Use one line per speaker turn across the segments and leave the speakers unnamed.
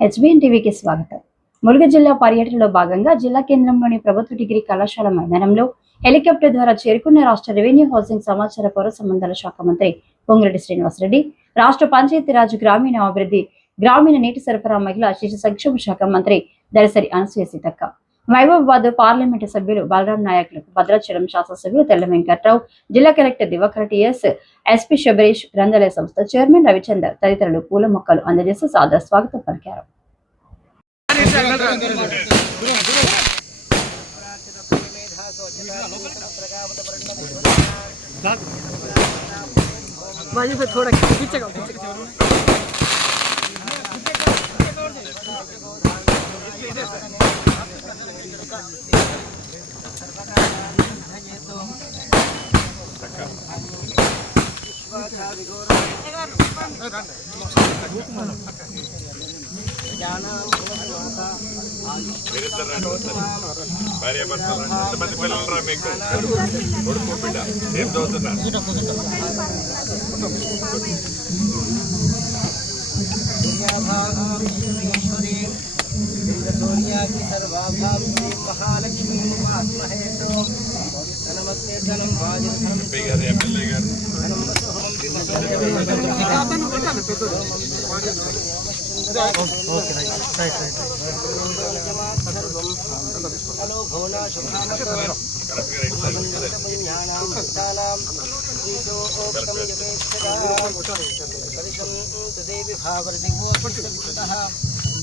HBN టీవీకి స్వాగతం. ములుగు జిల్లా పర్యటనలో భాగంగా జిల్లా కేంద్రంలోని ప్రభుత్వ డిగ్రీ కళాశాల మైదానంలో హెలికాప్టర్ ద్వారా చేరుకున్న రాష్ట్ర రెవెన్యూ హౌసింగ్ సమాచార పౌర సంబంధాల శాఖ మంత్రి పొంగిరెడ్డి శ్రీనివాసరెడ్డి రాష్ట్ర పంచాయతీరాజ్ గ్రామీణ అభివృద్ధి గ్రామీణ నీటి సరఫరా మహిళా శిశు సంక్షేమ శాఖ మంత్రి దళసరి అనసూయ సీతక్క మహబూబాబాద్ పార్లమెంటు సభ్యులు బలరాం నాయకులకు భద్రాచలం శాసనసభ్యులు తెల్ల వెంకట్రావు జిల్లా collector Diwakar TS SP Shabarish గ్రంథాలయ సంస్థ చైర్మన్ రవిచందర్ తదితరులు పూల మొక్కలు అందజేసి సాదర స్వాగతం పలికారు
बाजू पे थोड़ा पीछे का पीछे का।
భార్య భర్తలు ఎంతమంది పిల్లలు రా మీకు కొడుకు బిడ్డ ఏం చదువుతున్నారు ఎంపీ గారు ఎమ్మెల్యే గారు
కరెక్ట్గా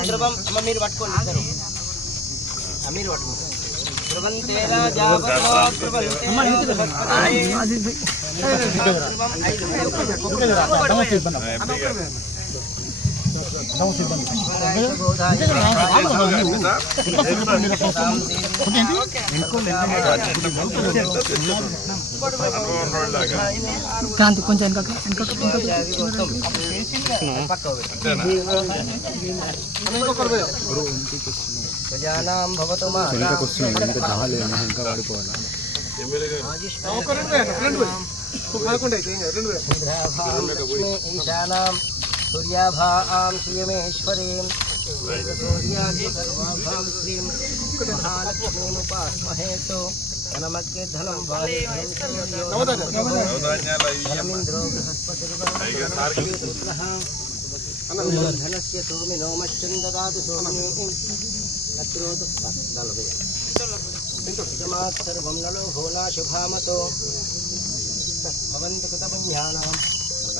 ధ్రువం మీరు పట్టుకోండి ఇద్దరు మీరు పట్టుకోండి ధ్రువంతే రాజా వరుణో ధ్రువంతే
కొంచెం వెనక
ఈశానాం सूर्याभां श्रियमेश्वरीं सूर्याभां
श्रीं कुटुम्बालक्ष्मीमुपास्महे
तु धनमग्रे धनं धनमिन्द्रो बृहस्पतिर्वः धनस्य सोमिनो मश्चन्ददातु सोमिनी अत्रोतु सर्वं नलो భవంతు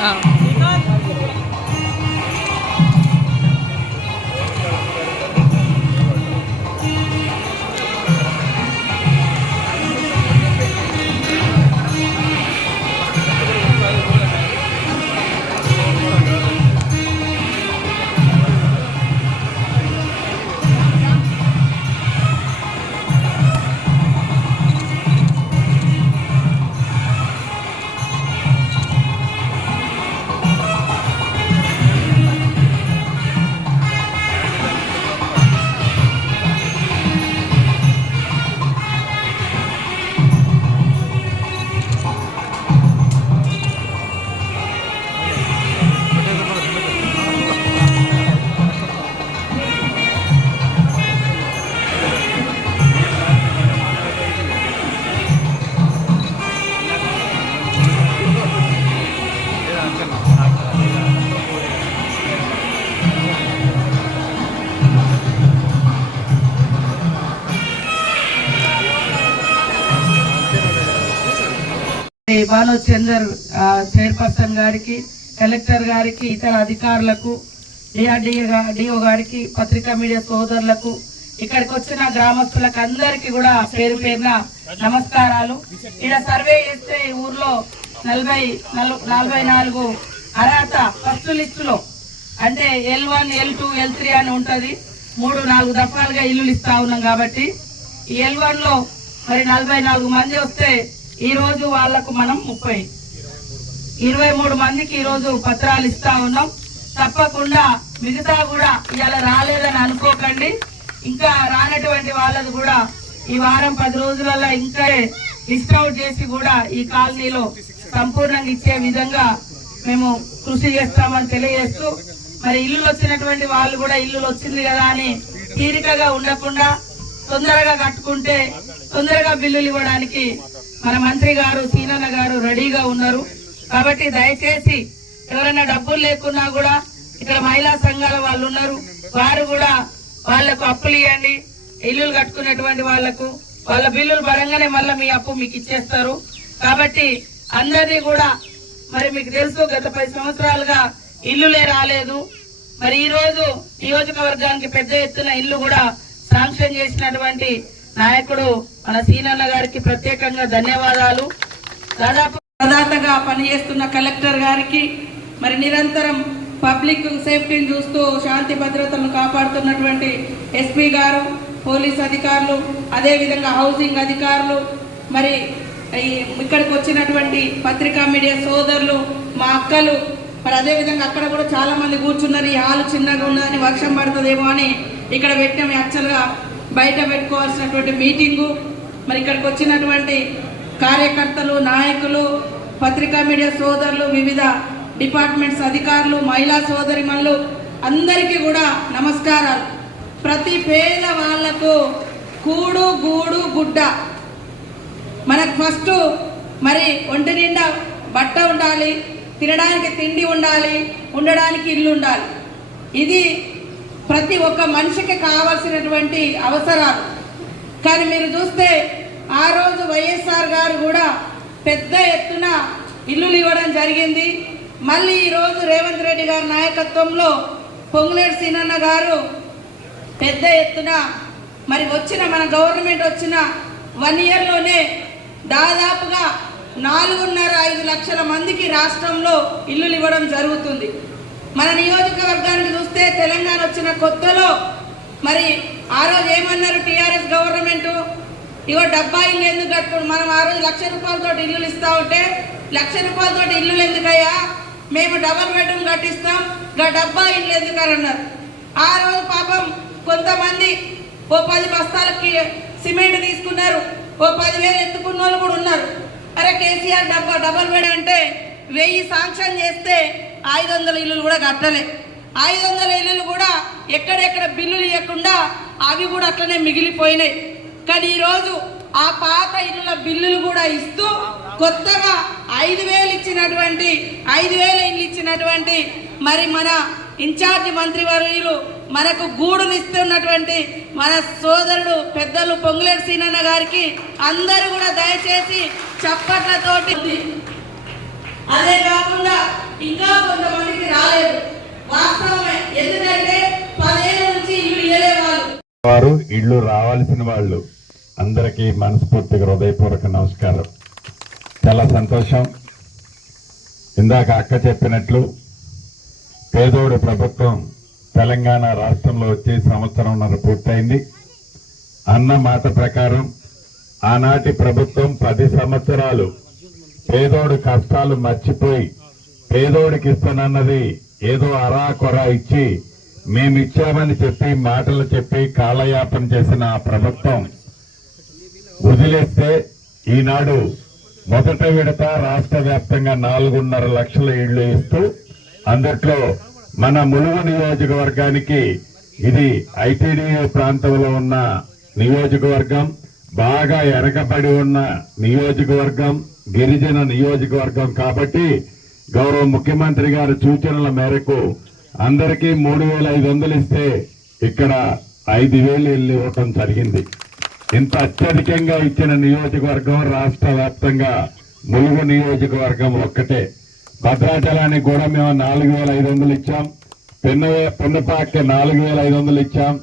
అన్న ఇది
భాను చందర్ చైర్పర్సన్ గారికి కలెక్టర్ గారికి ఇతర అధికారులకు డిఆర్డిఓ గారికి పత్రికా మీడియా సోదరులకు ఇక్కడికి వచ్చిన గ్రామస్తులకు అందరికి కూడా పేరు పేరున నమస్కారాలు. ఇక్కడ సర్వే చేస్తే ఈ ఊర్లో నలభై నలభై నాలుగు అర్హత ఫస్ట్ లిస్టులో. అంటే L one L two L three అని ఉంటుంది. మూడు నాలుగు దఫాలుగా ఇల్లులు ఇస్తా ఉన్నాం కాబట్టి. ఈ ఎల్ వన్లో మరి నలభై నాలుగు మంది వస్తే ఈ రోజు వాళ్ళకు మనం ముప్పై. ఇరవై మూడు మందికి ఈ రోజు పత్రాలు ఇస్తా ఉన్నాం. తప్పకుండా మిగతా కూడా ఇవాళ రాలేదని అనుకోకండి. ఇంకా రానటువంటి వాళ్ళది కూడా ఈ వారం పది రోజులలో ఇంకా లిస్ట్ అవుట్ చేసి కూడా ఈ కాలనీలో సంపూర్ణంగా ఇచ్చే విధంగా మేము కృషి చేస్తామని తెలియజేస్తూ మరి ఇల్లు వచ్చినటువంటి వాళ్ళు కూడా ఇల్లు వచ్చింది కదా అని తీరికగా ఉండకుండా తొందరగా కట్టుకుంటే తొందరగా బిల్లులు ఇవ్వడానికి మన మంత్రి గారు సీనన్న గారు రెడీగా ఉన్నారు. కాబట్టి దయచేసి ఎవరైనా డబ్బులు లేకున్నా కూడా ఇక్కడ మహిళా సంఘాల వాళ్ళు ఉన్నారు. వారు కూడా వాళ్ళకు అప్పులు ఇవ్వండి. ఇల్లులు కట్టుకున్నటువంటి వాళ్ళకు వాళ్ళ బిల్లులు పరంగానే మళ్ళీ మీ అప్పు మీకు ఇచ్చేస్తారు. కాబట్టి అందరినీ కూడా మరి మీకు తెలుసు గత పది సంవత్సరాలుగా ఇల్లులే రాలేదు. మరి ఈ రోజు నియోజకవర్గానికి పెద్ద ఎత్తున ఇల్లు కూడా శాంక్షన్ చేసినటువంటి నాయకుడు మన సీనన్న గారికి ప్రత్యేకంగా ధన్యవాదాలు. దాదాపు ప్రదాతగా పనిచేస్తున్న కలెక్టర్ గారికి మరి నిరంతరం పబ్లిక్ సేఫ్టీని చూస్తూ శాంతి భద్రతలను కాపాడుతున్నటువంటి ఎస్పీ గారు పోలీస్ అధికారులు అదేవిధంగా హౌసింగ్ అధికారులు మరి ఈ ఇక్కడికి వచ్చినటువంటి పత్రికా మీడియా సోదరులు మా అక్కలు మరి అదే విధంగా అక్కడ కూడా చాలామంది కూర్చున్నారు. ఈ హాలు చిన్నగా ఉన్నదని వర్షం పడుతుందేమో అని ఇక్కడ పెట్టిన యాక్చువల్గా బయట పెట్టుకోవాల్సినటువంటి మీటింగు మరి ఇక్కడికి వచ్చినటువంటి కార్యకర్తలు నాయకులు పత్రికా మీడియా సోదరులు వివిధ డిపార్ట్మెంట్స్ అధికారులు మహిళా సోదరిమణులు అందరికీ కూడా నమస్కారాలు. ప్రతి పేద వాళ్ళకు కూడు గూడు గుడ్డ. మనకు ఫస్ట్ మరి ఒంటి నిండా బట్ట ఉండాలి తినడానికి తిండి ఉండాలి ఉండడానికి ఇల్లు ఉండాలి. ఇది ప్రతి ఒక్క మనిషికి కావాల్సినటువంటి అవసరాలు. కానీ మీరు చూస్తే ఆ రోజు వైఎస్ఆర్ గారు కూడా పెద్ద ఎత్తున ఇల్లులు ఇవ్వడం జరిగింది. మళ్ళీ ఈరోజు రేవంత్ రెడ్డి గారి నాయకత్వంలో పొంగులేరు సీనన్న గారు పెద్ద ఎత్తున మరి వచ్చిన మన గవర్నమెంట్ వచ్చిన వన్ ఇయర్లోనే దాదాపుగా నాలుగున్నర ఐదు లక్షల మందికి రాష్ట్రంలో ఇల్లులు ఇవ్వడం జరుగుతుంది. మన నియోజకవర్గానికి చూస్తే తెలంగాణ వచ్చిన కొత్తలో మరి ఆ రోజు ఏమన్నారు టీఆర్ఎస్ గవర్నమెంట్? ఇగో డబ్బా ఇల్లు ఎందుకు కట్టుకోండి మనం ఆ రోజు లక్ష రూపాయలతో ఇల్లులు ఇస్తా ఉంటే లక్ష రూపాయలతో ఇల్లులు ఎందుకయ్యా? మేము డబల్ బెడ్రూమ్ కట్టిస్తాం గా డబ్బా ఇల్లు ఎందుకని అన్నారు ఆ రోజు పాపం కొంతమంది ఓ పది బస్తాలకి సిమెంట్ తీసుకున్నారు ఓ పదివేలు ఎత్తుకున్న వాళ్ళు కూడా ఉన్నారు. అరే కేసీఆర్ డబ్బా డబల్ బెడ్ అంటే వెయ్యి శాంక్షన్ చేస్తే ఐదు వందల ఇల్లులు కూడా కట్టలే. ఐదు వందల ఇల్లులు కూడా ఎక్కడెక్కడ బిల్లులు ఇవ్వకుండా అవి కూడా అట్లనే మిగిలిపోయినాయి. కానీ ఈరోజు ఆ పాత ఇల్లుల బిల్లులు కూడా ఇస్తూ కొత్తగా ఐదు వేలు ఇచ్చినటువంటి ఐదు వేల ఇల్లు ఇచ్చినటువంటి మరి మన ఇన్ఛార్జి మంత్రివర్యులు మనకు గూడునిస్తున్నటువంటి మన సోదరుడు పెద్దలు పొంగులేటి సీనన్న గారికి అందరూ కూడా దయచేసి చప్పట్లతోటి. అదే కాకుండా ఇంకా కొంతమందికి రాలేదు. వాస్తవమే ఎందుకంటే పదేళ్ళ నుంచి ఇల్లు ఇయ్యలేవాళ్ళు.
వారు ఇళ్ళు రావాల్సిన వాళ్ళు. అందరికీ మనస్ఫూర్తిగా హృదయపూర్వక నమస్కారం. చాలా సంతోషం. ఇందాక అక్క చెప్పినట్లు పేదోడి ప్రభుత్వం తెలంగాణ రాష్ట్రంలో వచ్చి సంవత్సరంన్నర పూర్తయింది. అన్న మాట ప్రకారం ఆనాటి ప్రభుత్వం పది సంవత్సరాలు పేదోడి కష్టాలు మర్చిపోయి పేదోడికి ఇస్తానన్నది ఏదో అరా కొరా ఇచ్చి మేమిచ్చామని చెప్పి మాటలు చెప్పి కాలయాపన చేసిన ఆ ప్రభుత్వం వదిలేస్తే ఈనాడు మొదట విడత రాష్ట్ర వ్యాప్తంగా నాలుగున్నర లక్షల ఇళ్ళు ఇస్తూ అందుట్లో మన ములుగు నియోజకవర్గానికి ఇది ఐటీడీఏ ప్రాంతంలో ఉన్న నియోజకవర్గం బాగా ఎరగబడి ఉన్న నియోజకవర్గం గిరిజన నియోజకవర్గం కాబట్టి గౌరవ ముఖ్యమంత్రి గారి సూచనల మేరకు అందరికీ మూడు వేల ఐదు వందలు ఇస్తే ఇక్కడ ఐదు వేలు వెళ్ళి ఇవ్వటం జరిగింది. ఇంత అత్యధికంగా ఇచ్చిన నియోజకవర్గం రాష్ట్ర వ్యాప్తంగా
ములుగు నియోజకవర్గం ఒక్కటే. భద్రాచలానికి కూడా మేము నాలుగు వేల ఐదు వందలు ఇచ్చాం. పెన్న పెన్నపాకి నాలుగు వేల ఐదు వందలు ఇచ్చాం.